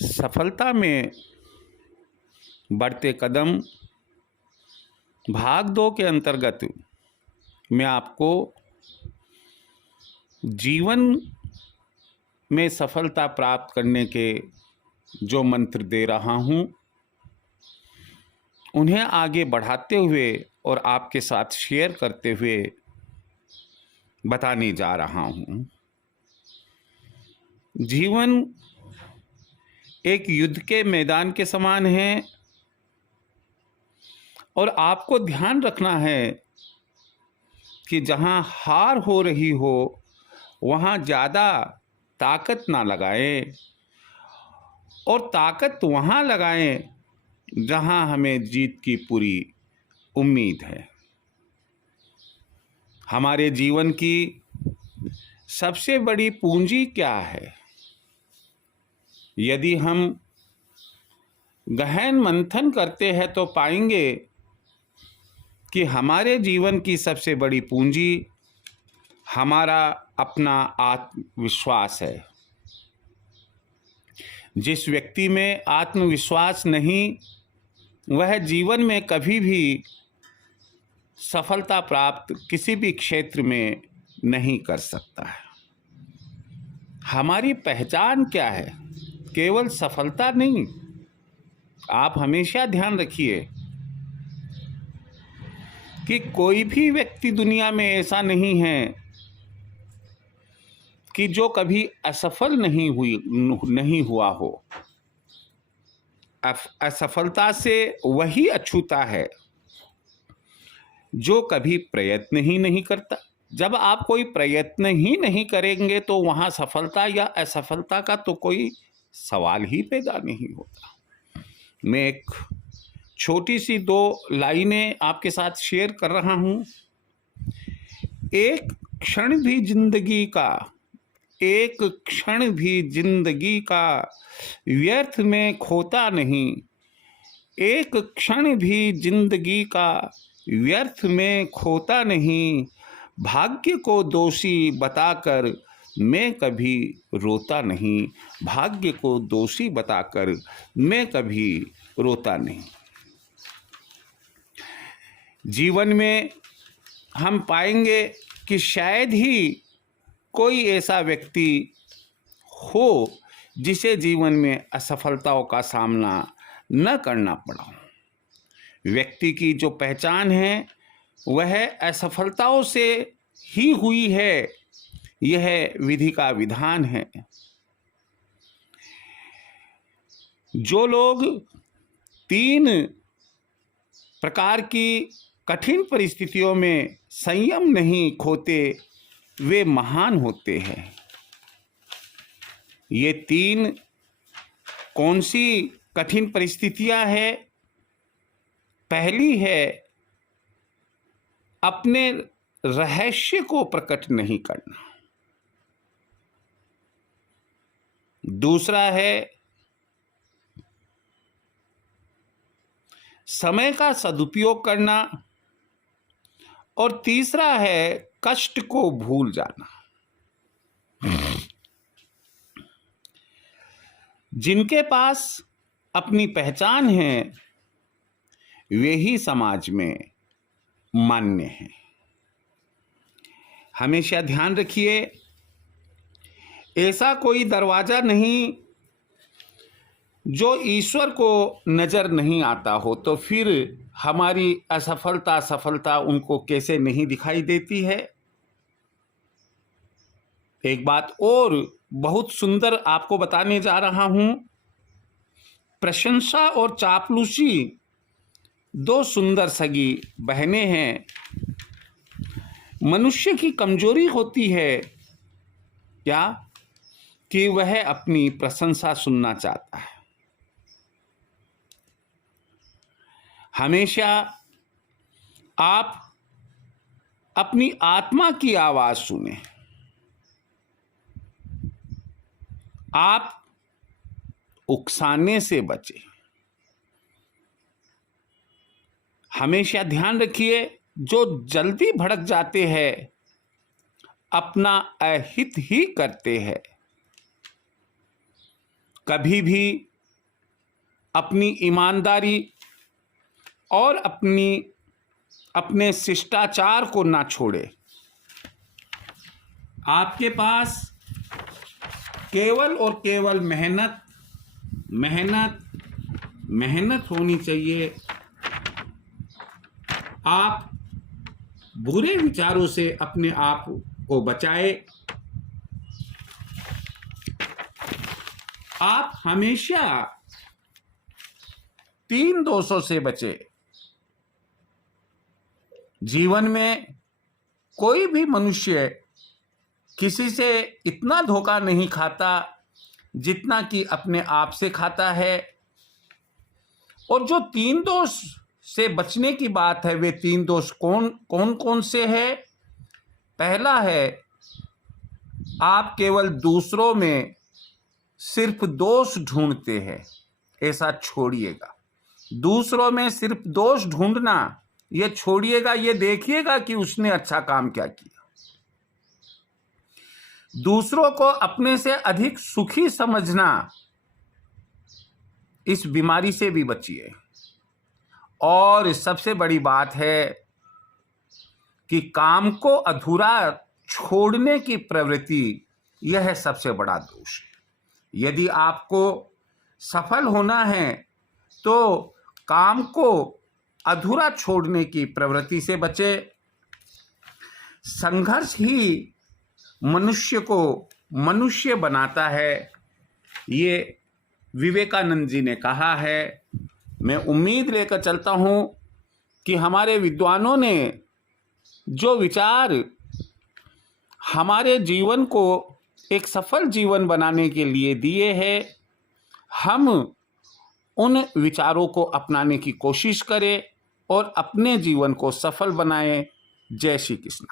सफलता में बढ़ते कदम भाग 2 के अंतर्गत मैं आपको जीवन में सफलता प्राप्त करने के जो मंत्र दे रहा हूँ उन्हें आगे बढ़ाते हुए और आपके साथ शेयर करते हुए बताने जा रहा हूँ। जीवन एक युद्ध के मैदान के समान है और आपको ध्यान रखना है कि जहाँ हार हो रही हो वहाँ ज़्यादा ताकत ना लगाएं और ताकत वहाँ लगाएं जहाँ हमें जीत की पूरी उम्मीद है। हमारे जीवन की सबसे बड़ी पूंजी क्या है? यदि हम गहन मंथन करते हैं तो पाएंगे कि हमारे जीवन की सबसे बड़ी पूंजी हमारा अपना आत्मविश्वास है। जिस व्यक्ति में आत्मविश्वास नहीं, वह जीवन में कभी भी सफलता प्राप्त किसी भी क्षेत्र में नहीं कर सकता है। हमारी पहचान क्या है? केवल सफलता नहीं। आप हमेशा ध्यान रखिए कि कोई भी व्यक्ति दुनिया में ऐसा नहीं है कि जो कभी असफल नहीं हुआ हो। असफलता से वही अछूता है जो कभी प्रयत्न ही नहीं करता। जब आप कोई प्रयत्न ही नहीं करेंगे तो वहाँ सफलता या असफलता का तो कोई सवाल ही पैदा नहीं होता। मैं एक छोटी सी 2 लाइनें आपके साथ शेयर कर रहा हूँ। एक क्षण भी जिंदगी का व्यर्थ में खोता नहीं। एक क्षण भी जिंदगी का व्यर्थ में खोता नहीं। भाग्य को दोषी बताकर मैं कभी रोता नहीं। भाग्य को दोषी बताकर मैं कभी रोता नहीं। जीवन में हम पाएंगे कि शायद ही कोई ऐसा व्यक्ति हो जिसे जीवन में असफलताओं का सामना न करना पड़ा हो। व्यक्ति की जो पहचान है वह असफलताओं से ही हुई है। यह विधि का विधान है। जो लोग 3 प्रकार की कठिन परिस्थितियों में संयम नहीं खोते वे महान होते हैं। ये 3 कौन सी कठिन परिस्थितियां हैं? पहली है अपने रहस्य को प्रकट नहीं करना। दूसरा है समय का सदुपयोग करना और तीसरा है कष्ट को भूल जाना। जिनके पास अपनी पहचान है वे ही समाज में मान्य हैं। हमेशा ध्यान रखिए, ऐसा कोई दरवाजा नहीं जो ईश्वर को नजर नहीं आता हो, तो फिर हमारी असफलता सफलता उनको कैसे नहीं दिखाई देती है। एक बात और बहुत सुंदर आपको बताने जा रहा हूं। प्रशंसा और चापलूसी 2 सुंदर सगी बहनें हैं। मनुष्य की कमजोरी होती है क्या कि वह अपनी प्रशंसा सुनना चाहता है। हमेशा आप अपनी आत्मा की आवाज सुने। आप उकसाने से बचे। हमेशा ध्यान रखिए, जो जल्दी भड़क जाते हैं अपना अहित ही करते हैं। कभी भी अपनी ईमानदारी और अपने शिष्टाचार को ना छोड़े। आपके पास केवल और केवल मेहनत मेहनत मेहनत होनी चाहिए। आप बुरे विचारों से अपने आप को बचाए। आप हमेशा 3 दोषों से बचे। जीवन में कोई भी मनुष्य किसी से इतना धोखा नहीं खाता जितना कि अपने आप से खाता है। और जो 3 दोष से बचने की बात है, वे 3 दोष कौन कौन से है? पहला है, आप केवल दूसरों में सिर्फ दोष ढूंढते हैं, ऐसा छोड़िएगा। दूसरों में सिर्फ दोष ढूंढना ये छोड़िएगा, ये देखिएगा कि उसने अच्छा काम क्या किया। दूसरों को अपने से अधिक सुखी समझना, इस बीमारी से भी बचिए। और सबसे बड़ी बात है कि काम को अधूरा छोड़ने की प्रवृत्ति, यह है सबसे बड़ा दोष। यदि आपको सफल होना है तो काम को अधूरा छोड़ने की प्रवृत्ति से बचे। संघर्ष ही मनुष्य को मनुष्य बनाता है, ये विवेकानंद जी ने कहा है। मैं उम्मीद लेकर चलता हूँ कि हमारे विद्वानों ने जो विचार हमारे जीवन को एक सफल जीवन बनाने के लिए दिए हैं, हम उन विचारों को अपनाने की कोशिश करें और अपने जीवन को सफल बनाएं। जय श्री कृष्ण।